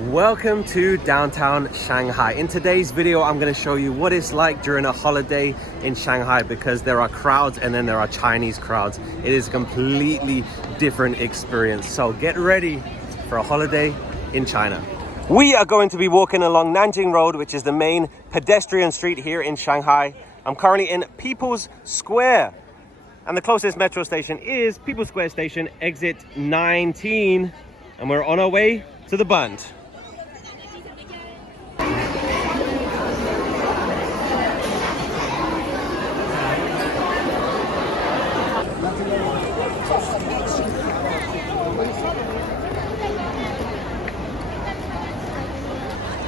Welcome to downtown Shanghai. In today's video, I'm going to show you what it's like during a holiday in Shanghai because there are crowds and then there are Chinese crowds. It is a completely different experience. So get ready for a holiday in China. We are going to be walking along Nanjing Road, which is the main pedestrian street here in Shanghai. I'm currently in People's Square. And the closest metro station is People's Square Station, exit 19. And we're on our way to the Bund.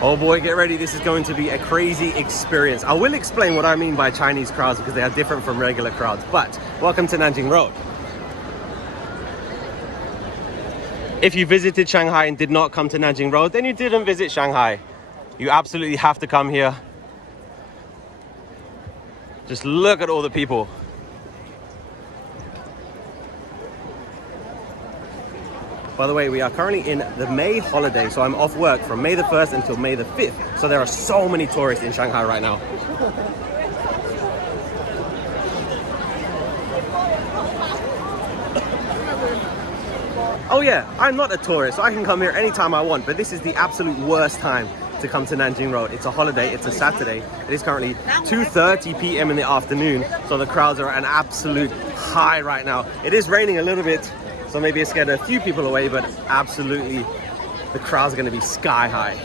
Oh boy, get ready. This is going to be a crazy experience. I will explain what I mean by Chinese crowds because they are different from regular crowds. But welcome to Nanjing Road. If you visited Shanghai and did not come to Nanjing Road, then you didn't visit Shanghai. You absolutely have to come here. Just look at all the people. By the way, we are currently in the May holiday, so I'm off work from May the 1st until May the 5th. So there are so many tourists in Shanghai right now. Oh yeah, I'm not a tourist, so I can come here anytime I want, but this is the absolute worst time to come to Nanjing Road. It's a holiday, it's a Saturday. It is currently 2:30 p.m. in the afternoon, so the crowds are at an absolute high right now. It is raining a little bit, so maybe it scared a few people away, but absolutely the crowds are going to be sky high.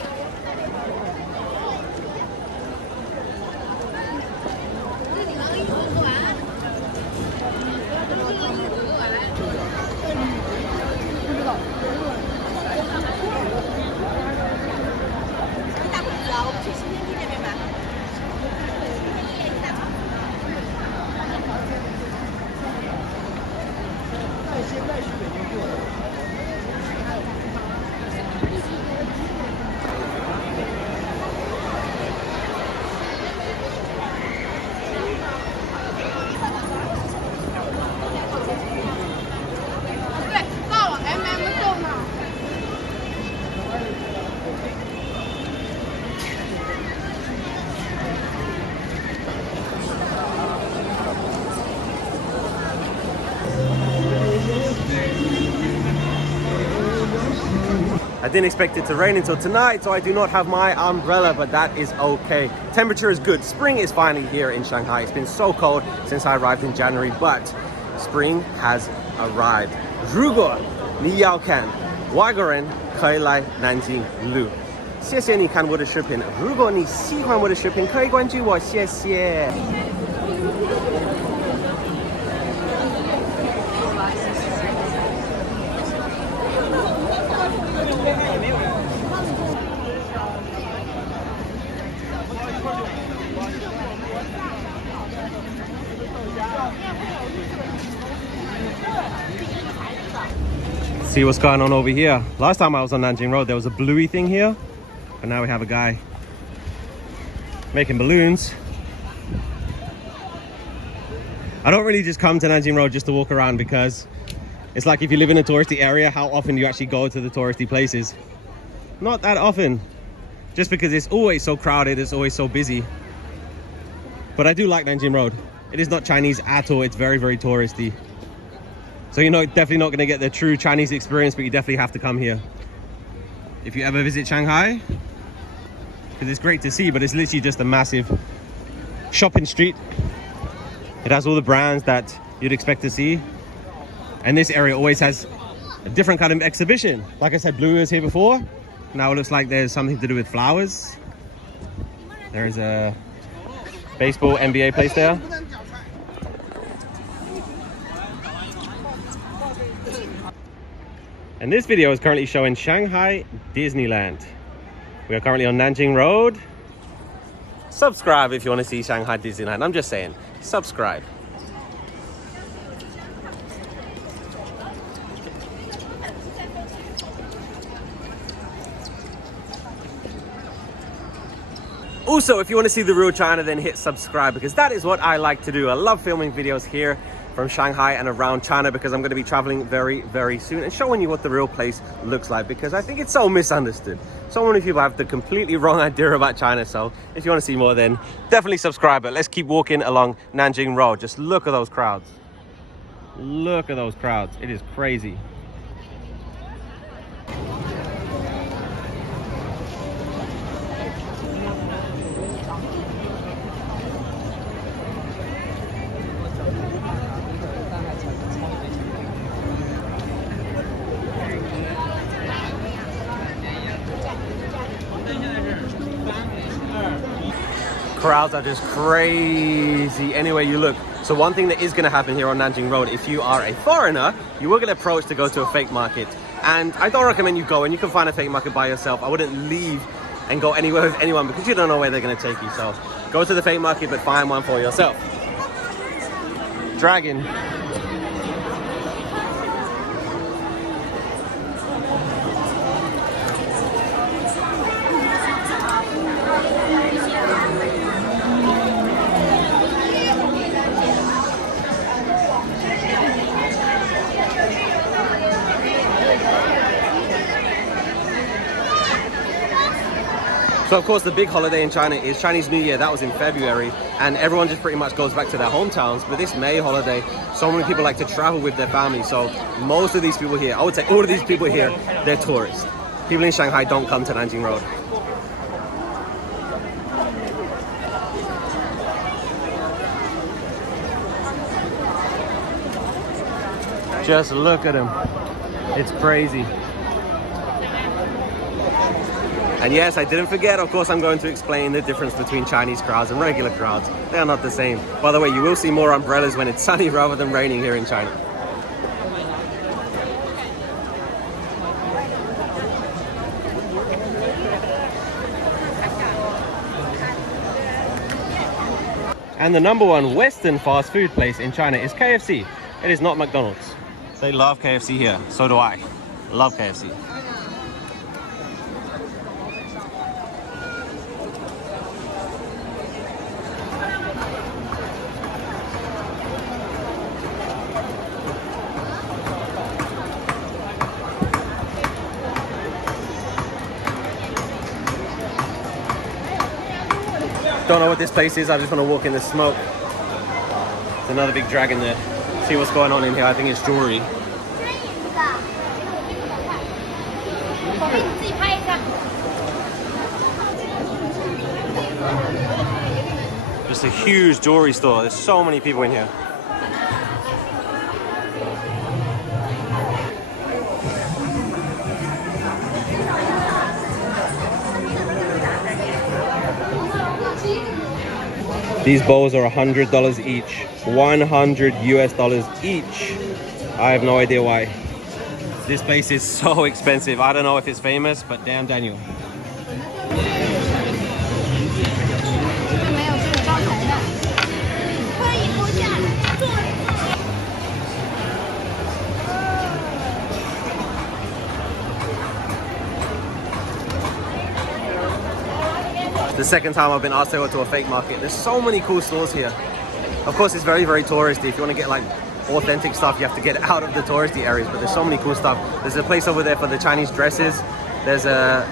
I didn't expect it to rain until tonight, so I do not have my umbrella, but that is okay. Temperature is good. Spring is finally here in Shanghai. It's been so cold since I arrived in January, but spring has arrived. 如果你要看外国人可以来南京路。谢谢你看我的视频。如果你喜欢我的视频，可以关注我，谢谢。See what's going on over here. Last time I was on Nanjing Road, there was a bluey thing here, but now we have a guy making balloons. I don't really just come to Nanjing Road just to walk around because it's like if you live in a touristy area, how often do you actually go to the touristy places? Not that often, just because it's always so crowded, it's always so busy. But I do like Nanjing Road. It is not Chinese at all, it's very, very touristy. So you're definitely not going to get the true Chinese experience, but you definitely have to come here. If you ever visit Shanghai, because it's great to see, but it's literally just a massive shopping street. It has all the brands that you'd expect to see. And this area always has a different kind of exhibition. Like I said, Blue was here before. Now it looks like there's something to do with flowers. There's a baseball NBA place there. And this video is currently showing Shanghai Disneyland. We are currently on Nanjing Road. Subscribe if you want to see Shanghai Disneyland. I'm just saying, subscribe. Also, if you want to see the real China, then hit subscribe because that is what I like to do. I love filming videos here from Shanghai and around China, because I'm going to be traveling very, very soon and showing you what the real place looks like, because I think it's so misunderstood. So many people have the completely wrong idea about China. So if you want to see more, then definitely subscribe. But let's keep walking along Nanjing Road. Just look at those crowds. Look at those crowds. It is crazy. Crowds are just crazy anywhere you look. So one thing that is going to happen here on Nanjing Road, if you are a foreigner, you will get approached to go to a fake market. And I don't recommend you go, and you can find a fake market by yourself. I wouldn't leave and go anywhere with anyone, because you don't know where they're going to take you. So go to the fake market, but find one for yourself. Dragon. So of course the big holiday in China is Chinese New Year. That was in February, and everyone just pretty much goes back to their hometowns. But this May holiday, so many people like to travel with their family. So most of these people here, I would say all of these people here, they're tourists. People in Shanghai don't come to Nanjing Road. Just look at them. It's crazy. And yes, I didn't forget, of course, I'm going to explain the difference between Chinese crowds and regular crowds. They are not the same. By the way, you will see more umbrellas when it's sunny rather than raining here in China. And the #1 Western fast food place in China is KFC. It is not McDonald's. They love KFC here. So do I. Love KFC. Don't know what this place is. I just want to walk in the smoke. There's another big dragon there. See what's going on in here. I think it's jewelry. Just a huge jewelry store. There's so many people in here. These bowls are $100 each. $100 each. I have no idea why. This place is so expensive. I don't know if it's famous, but damn Daniel. The second time I've been asked to go to a fake market. There's so many cool stores here. Of course, it's very, very touristy. If you want to get like authentic stuff, you have to get out of the touristy areas, but there's so many cool stuff. There's a place over there for the Chinese dresses. There's a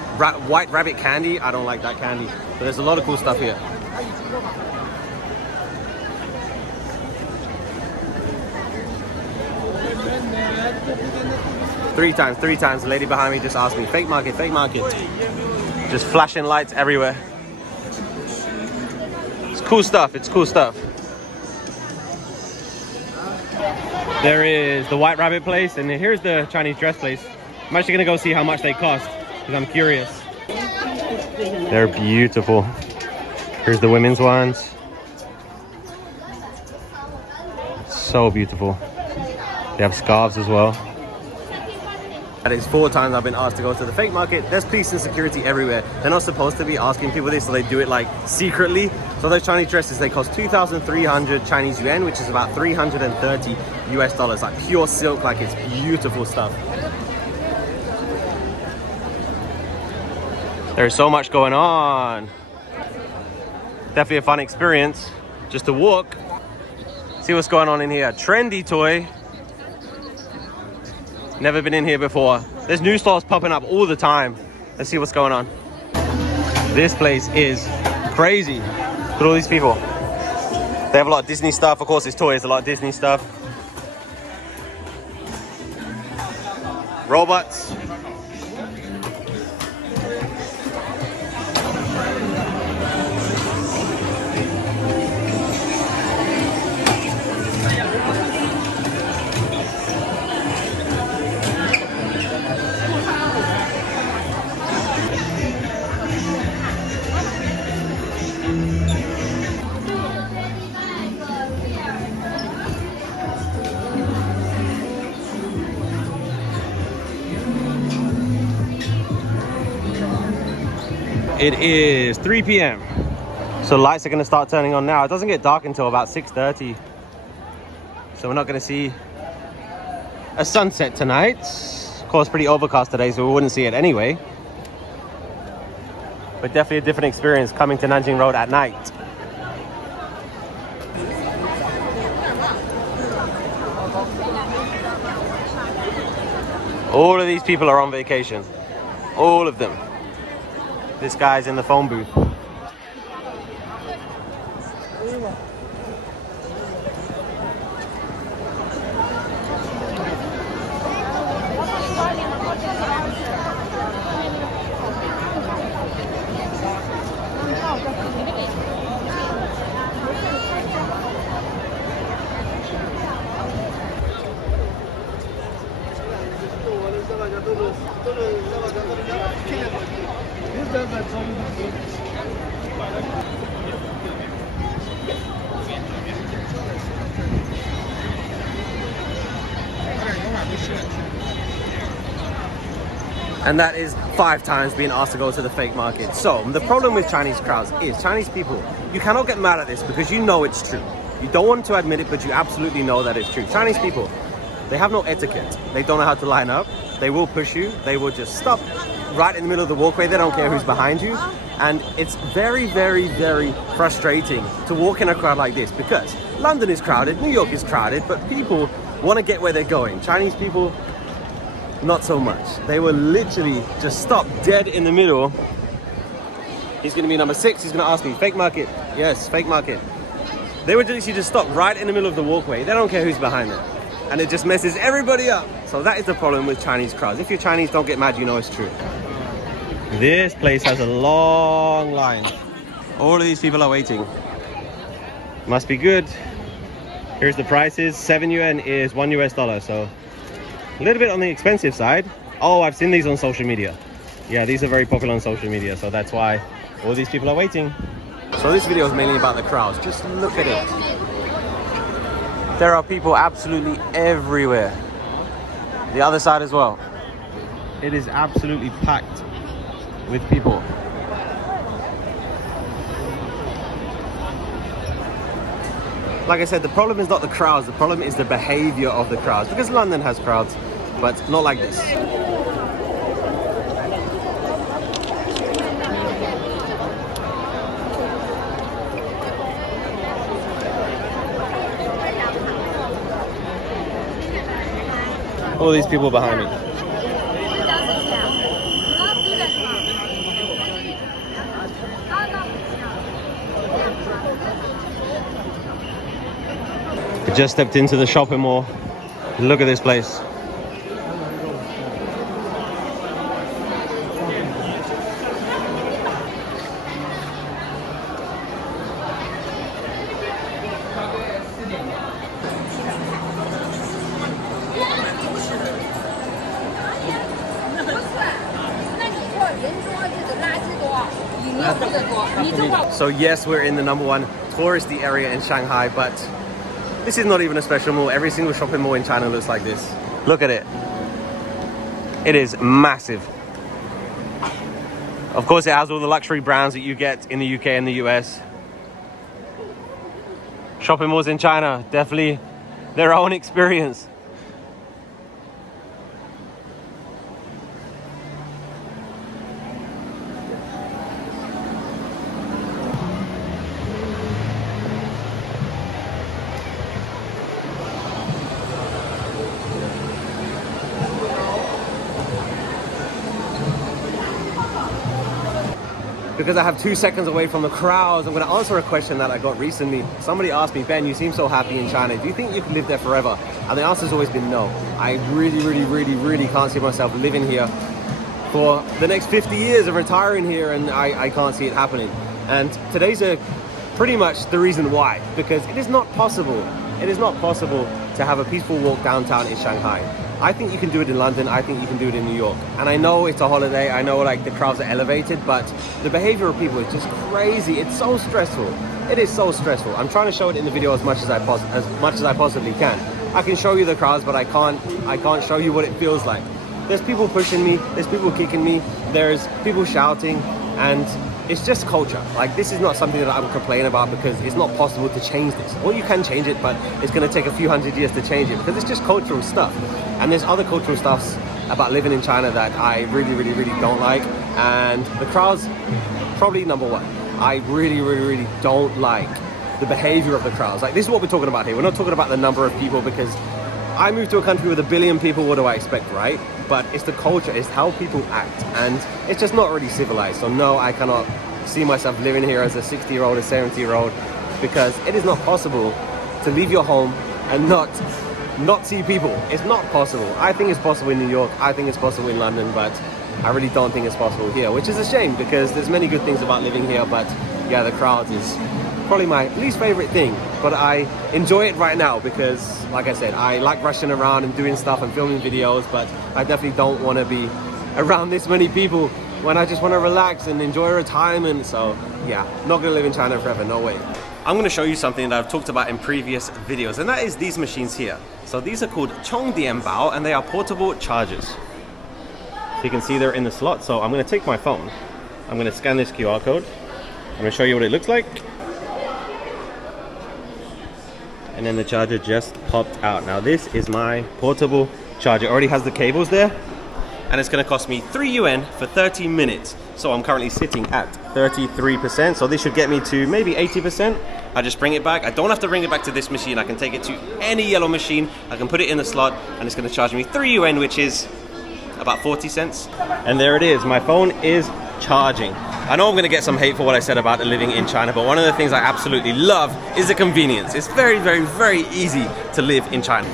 white rabbit candy. I don't like that candy, but there's a lot of cool stuff here. Three times. The lady behind me just asked me, fake market, fake market. Just flashing lights everywhere. It's cool stuff, it's cool stuff. There is the White Rabbit place, and here's the Chinese dress place. I'm actually gonna go see how much they cost, because I'm curious. They're beautiful. Here's the women's ones. So beautiful. They have scarves as well. That is 4 times I've been asked to go to the fake market. There's police and security everywhere. They're not supposed to be asking people this, so they do it like secretly. So those Chinese dresses, they cost 2,300 Chinese yuan, which is about $330 US, like pure silk, like it's beautiful stuff. There's so much going on. Definitely a fun experience just to walk. See what's going on in here. Trendy toy. Never been in here before. There's new stores popping up all the time. Let's see what's going on. This place is crazy. Look at all these people. They have a lot of Disney stuff. Of course, it's toys, a lot of Disney stuff. Robots. It is 3 p.m. So lights are going to start turning on now. It doesn't get dark until about 6:30. So we're not going to see a sunset tonight. Of course, pretty overcast today, so we wouldn't see it anyway. But definitely a different experience coming to Nanjing Road at night. All of these people are on vacation. All of them. This guy's in the phone booth. And that is 5 times being asked to go to the fake market. So the problem with Chinese crowds is Chinese people, you cannot get mad at this because you know it's true. You don't want to admit it, but you absolutely know that it's true. Chinese people, they have no etiquette. They don't know how to line up. They will push you. They will just stop right in the middle of the walkway. They don't care who's behind you. And it's very, very, very frustrating to walk in a crowd like this because London is crowded, New York is crowded, but people want to get where they're going. Chinese people, not so much. They will literally just stop dead in the middle. He's going to be number 6. He's going to ask me, fake market? Yes, fake market. They would literally just stop right in the middle of the walkway. They don't care who's behind them. And it just messes everybody up. So that is the problem with Chinese crowds. If you're Chinese, don't get mad, you know it's true. This place has a long line. All of these people are waiting. Must be good. Here's the prices. 7 yuan is $1 US, so a little bit on the expensive side. Oh, I've seen these on social media. Yeah, these are very popular on social media, so that's why all these people are waiting. So this video is mainly about the crowds. Just look at it. There are people absolutely everywhere. The other side as well. It is absolutely packed with people. Like I said, the problem is not the crowds, the problem is the behavior of the crowds. Because London has crowds, but not like this. All these people behind me. I just stepped into the shopping mall. Look at this place. So yes, we're in the #1 touristy area in Shanghai, but this is not even a special mall. Every single shopping mall in China looks like this. Look at it. It is massive. Of course, it has all the luxury brands that you get in the UK and the US. Shopping malls in China, definitely their own experience. because I have 2 seconds away from the crowds, I'm going to answer a question that I got recently. Somebody asked me, Ben, you seem so happy in China. Do you think you can live there forever? And the answer's always been no. I really can't see myself living here for the next 50 years of retiring here, and I can't see it happening. And today's pretty much the reason why, because it is not possible. It is not possible to have a peaceful walk downtown in Shanghai. I think you can do it in London. I think you can do it in New York. And I know it's a holiday. I know like the crowds are elevated, but the behavior of people is just crazy. It's so stressful. It is so stressful. I'm trying to show it in the video as much as I possibly can. I can show you the crowds, but I can't show you what it feels like. There's people pushing me. There's people kicking me. There's people shouting, and it's just culture. Like, this is not something that I would complain about, because it's not possible to change this. Or you can change it, but it's going to take a few hundred years to change it, because it's just cultural stuff. And there's other cultural stuffs about living in China that I really don't like. And the crowds, probably number one. I really don't like the behavior of the crowds. Like, this is what we're talking about here. We're not talking about the number of people, because I moved to a country with 1 billion people. What do I expect, right? But it's the culture, it's how people act, and it's just not really civilized. So no, I cannot see myself living here as a 60-year-old, a 70-year-old, because it is not possible to leave your home and not see people. It's not possible. I think it's possible in New York. I think it's possible in London, but I really don't think it's possible here, which is a shame, because there's many good things about living here. But yeah, the crowds is probably my least favorite thing, but I enjoy it right now because, like I said, I like rushing around and doing stuff and filming videos, but I definitely don't want to be around this many people when I just want to relax and enjoy retirement. So yeah, not gonna live in China forever, no way. I'm going to show you something that I've talked about in previous videos, and that is these machines here. So these are called Chongdianbao, and they are portable chargers. So you can see they're in the slot. So I'm going to take my phone, I'm going to scan this QR code, I'm going to show you what it looks like, and then the charger just popped out. Now this is my portable charger. It already has the cables there, and it's going to cost me 3 yuan for 30 minutes. So I'm currently sitting at 33%, so this should get me to maybe 80%. I just bring it back. I don't have to bring it back to this machine. I can take it to any yellow machine. I can put it in the slot, and it's going to charge me 3 yuan, which is about 40 cents. And there it is. My phone is charging. I know I'm going to get some hate for what I said about living in China, but one of the things I absolutely love is the convenience. It's very easy to live in China.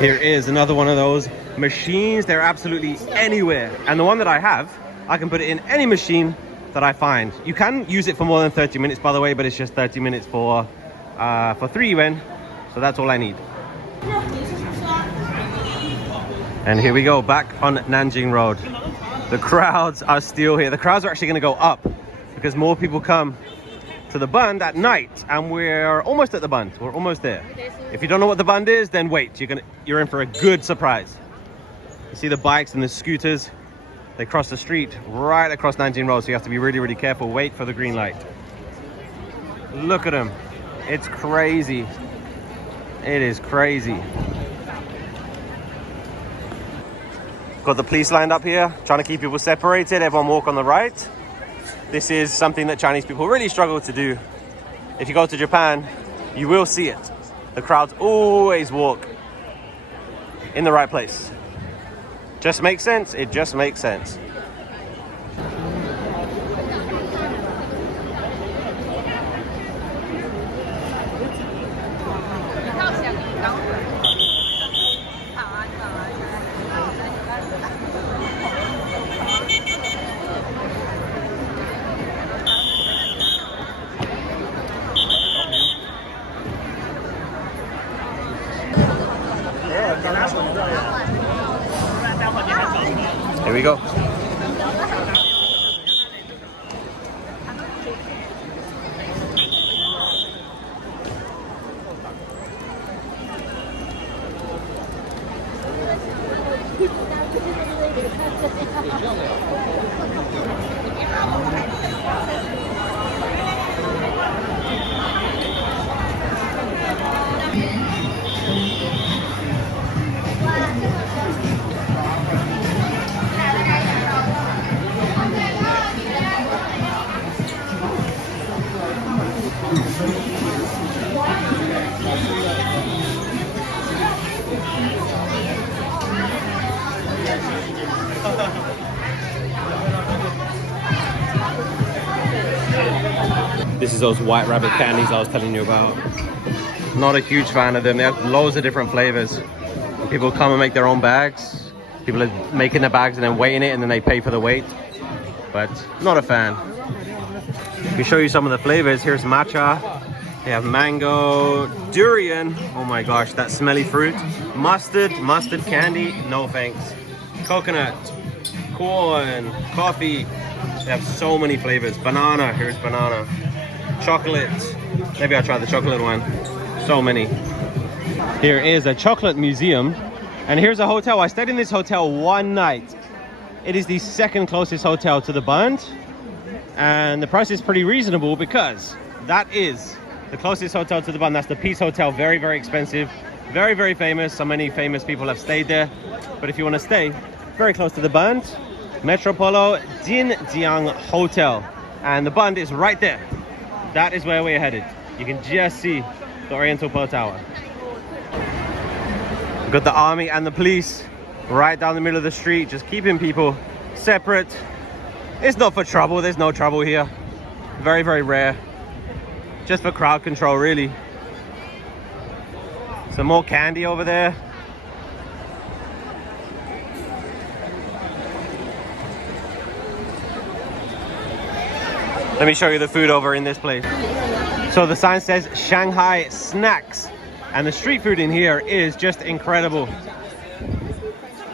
Here is another one of those machines. They're absolutely anywhere, and the one that I have, I can put it in any machine that I find. You can use it for more than 30 minutes, by the way, but it's just 30 minutes for 3 yuan, so that's all I need. And here we go, back on Nanjing Road. The crowds are still here. The crowds are actually going to go up because more people come to the Bund at night, and we're almost at the Bund. We're almost there. If you don't know what the Bund is, then wait. You're in for a good surprise. You see the bikes and the scooters. They cross the street right across Nanjing Road, so you have to be really careful. Wait for the green light. Look at them. It's crazy. It is crazy. Got the police lined up here, trying to keep people separated. Everyone walk on the right. This is something that Chinese people really struggle to do. If you go to Japan, you will see it. The crowds always walk in the right place. Just makes sense. It just makes sense. Here we go. This is those white rabbit candies I was telling you about. Not a huge fan of them. They have loads of different flavors. People come and make their own bags. People are making the bags and then weighing it, and then they pay for the weight. But not a fan. We show you some of the flavors. Here's matcha. They have mango, durian. Oh my gosh, that smelly fruit. Mustard candy. No thanks. Coconut, corn, coffee. They have so many flavors. Banana. Here's banana. Chocolate. Maybe I'll try the chocolate one. So many. Here is a chocolate museum, and here's a hotel. I stayed in this hotel one night. It is the second closest hotel to the Bund, and the price is pretty reasonable because that is the closest hotel to the Bund. That's the Peace Hotel. Very, very expensive, very, very famous. So many famous people have stayed there. But if you want to stay very close to the Bund, Metropolo Jinjiang Hotel, and the Bund is right there. That is where we're headed. You can just see the Oriental Pearl Tower. We've got the army and the police right down the middle of the street, just keeping people separate. It's not for trouble. There's no trouble here. Very, very rare. Just for crowd control, really. Some more candy over there. Let me show you the food over in this place. So the sign says Shanghai snacks, and the street food in here is just incredible.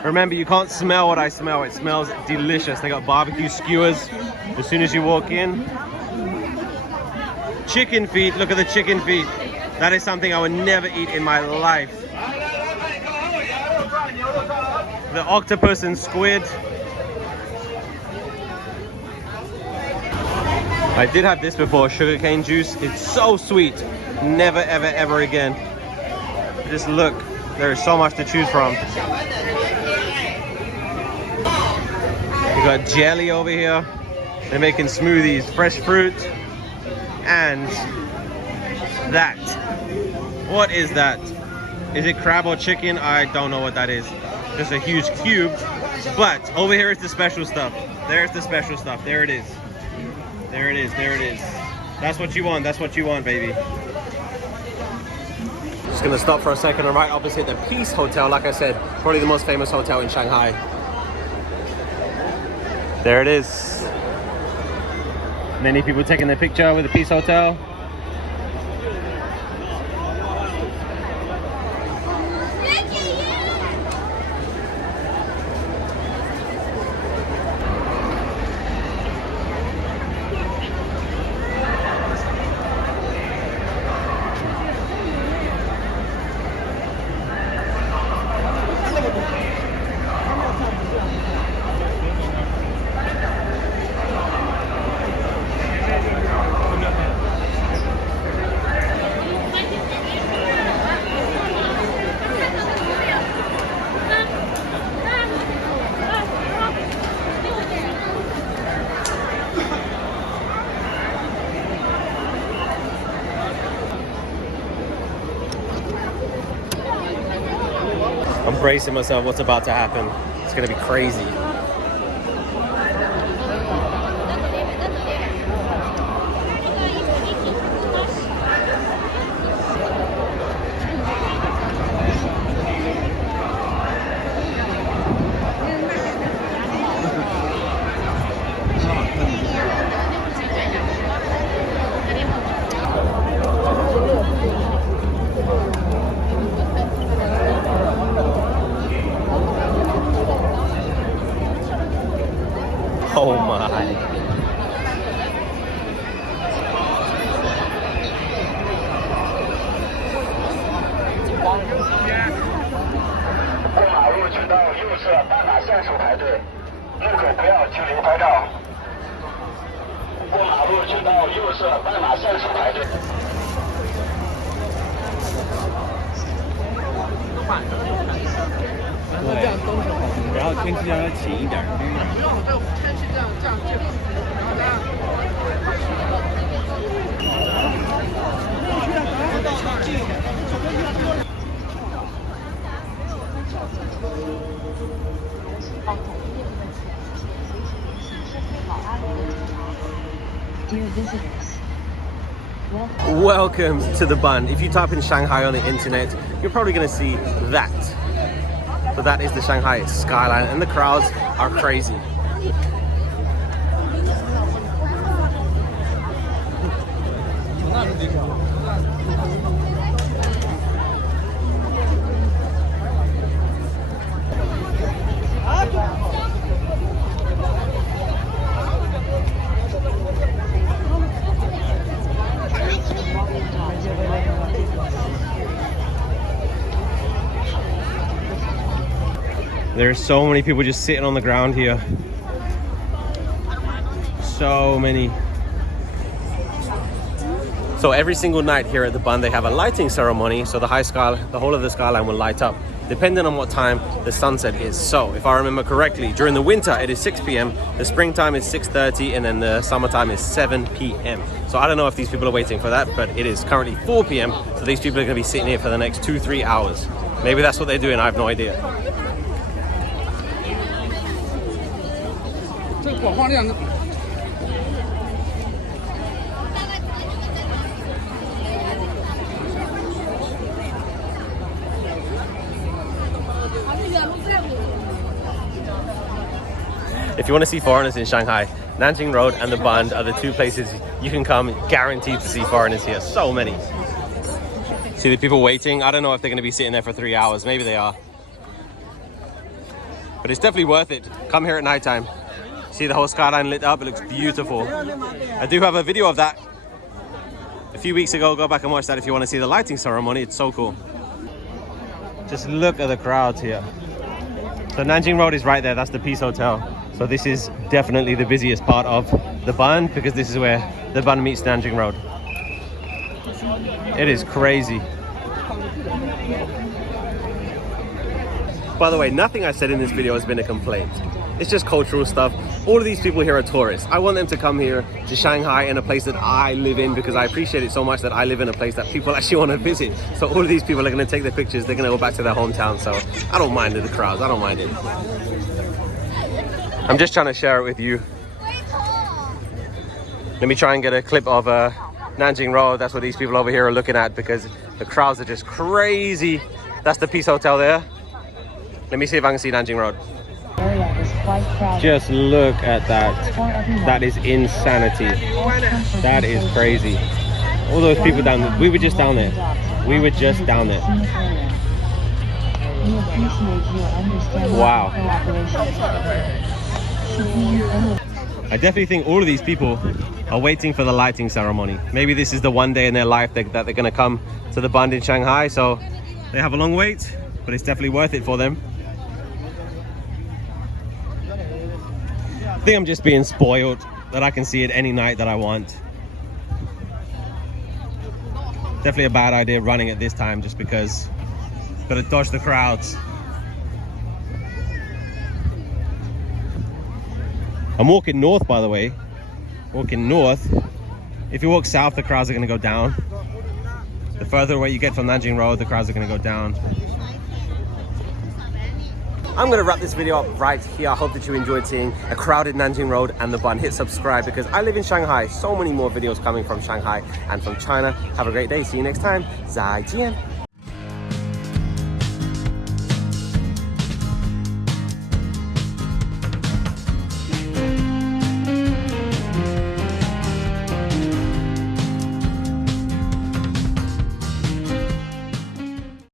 Remember, you can't smell what I smell. It smells delicious. They got barbecue skewers as soon as you walk in. Chicken feet. Look at the chicken feet. That is something I would never eat in my life. The octopus and squid. I did have this before, sugarcane juice. It's so sweet. Never, ever, ever again. Just look, there is so much to choose from. We got jelly over here. They're making smoothies, fresh fruit, and that. What is that? Is it crab or chicken? I don't know what that is. Just a huge cube. But over here is the special stuff. There's the special stuff. There it is. There it is, there it is. That's what you want, that's what you want, baby. Just gonna stop for a second. I'm right opposite the Peace Hotel. Like I said, probably the most famous hotel in Shanghai. There it is. Many people taking their picture with the Peace Hotel. I'm bracing myself what's about to happen. It's gonna be crazy. Oh my. Dear visitors, Welcome to the Bund. If you type in Shanghai on the internet, you're probably going to see that. So that is the Shanghai skyline, and the crowds are crazy. There's so many people just sitting on the ground here. So many. So every single night here at the Bund, they have a lighting ceremony. So the whole of the skyline will light up, depending on what time the sunset is. So if I remember correctly, during the winter it is 6 p.m, the springtime is 6:30, and then the summertime is 7 p.m. So I don't know if these people are waiting for that, but it is currently 4 p.m. So these people are going to be sitting here for the next 2-3 hours. Maybe that's what they're doing, I have no idea. If you want to see foreigners in Shanghai, Nanjing Road and the Bund are the two places you can come guaranteed to see foreigners here. So many. See the people waiting? I don't know if they're going to be sitting there for 3 hours. Maybe they are. But it's definitely worth it. Come here at nighttime. See the whole skyline lit up. It looks beautiful. I do have a video of that a few weeks ago. Go back and watch that if you want to see the lighting ceremony. It's so cool. Just look at the crowds here. So Nanjing Road is right there. That's the Peace Hotel. So this is definitely the busiest part of the Bund, because this is where the Bund meets Nanjing Road. It is crazy. By the way, nothing I said in this video has been a complaint. It's just cultural stuff. All of these people here are tourists. I want them to come here to Shanghai, in a place that I live in, because I appreciate it so much that I live in a place that people actually want to visit. So all of these people are going to take their pictures. They're going to go back to their hometown. So I don't mind the crowds. I don't mind it. I'm just trying to share it with you. Let me try and get a clip of Nanjing Road. That's what these people over here are looking at, because the crowds are just crazy. That's the Peace Hotel there. Let me see if I can see Nanjing Road. Just look at that. That is insanity. That is crazy. All those people down there. We were just down there. We were just down there. Wow. I definitely think all of these people are waiting for the lighting ceremony. Maybe this is the one day in their life that they're going to come to the Bund in Shanghai. So they have a long wait, but it's definitely worth it for them. I think I'm just being spoiled that I can see it any night that I want. Definitely a bad idea running at this time, just because I've got to dodge the crowds. I'm walking north, by the way. Walking north. If you walk south, the crowds are going to go down. The further away you get from Nanjing Road, the crowds are going to go down. I'm going to wrap this video up right here. I hope that you enjoyed seeing a crowded Nanjing Road and the Bund. Hit subscribe, because I live in Shanghai. So many more videos coming from Shanghai and from China. Have a great day. See you next time. 再见.